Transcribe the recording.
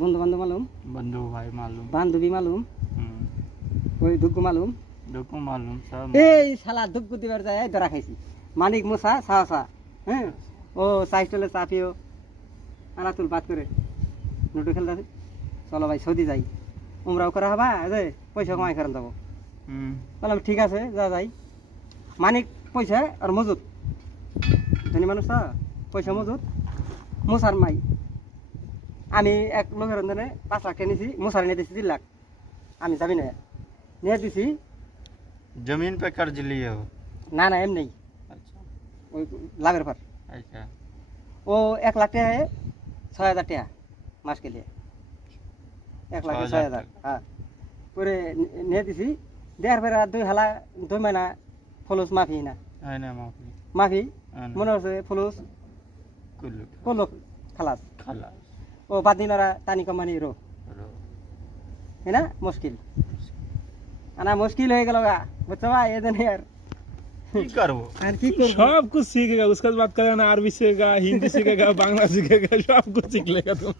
বন্ধু বান্ধব মালুম, बंधु भाई मालूम। বান্ধবী মালুম, ওই দুগ্গু মালুম। दुगु मालूम सब। এই শালা দুগ্গু দিবার যায় এই ধরা খাইছি। মানিক মুসা সাহসা, হ্যাঁ ও সাইকেলে চাপিও আনাতুল বাদ করে লুডো খেলতে। চলো ভাই সৌদি যাই, উমরাও করা হবা যে পয়সা কামাই করেন যাবো। বললাম ঠিক আছে যা যাই। মানিক পয়সা আর মজুদ, ধনী মানুষ তো পয়সা মজুদ, মুসার মাই। আমি এক লোকের অন্ধনে 5 লাখ টাকা নিয়েছি, মুসার নিয়ে দিয়েছি 3 লাখ। আমি যাবি না নিয়ে দিছি। जमीन पे कर्ज लिए हो? না না এমনি अच्छा ওই লাভের পর अच्छा। ও 1 লাখ টাকা 6,000 টাকা মাস কে লিয়ে 1 লাখ 6,000 হ্যাঁ করে নিয়ে দিছি। দেড় পরে 2 মাস ফলস মাফি না है ना माफी। মাফি মনে হচ্ছে ফলস कुल्लू করলো খালাস। खलास। ও বাদ দিনারা টানি কমানি রো रो है ना मुश्किल आना मुश्किल हो गया बुझছো ভাই এদিন यार की करबो? আর কি করব सब कुछ सीखेगा, उसके बाद बात करेगा ना, अरबी सीखेगा, हिंदी सीखेगा, बांग्ला सीखेगा, सब कुछ सीख लेगा तुम।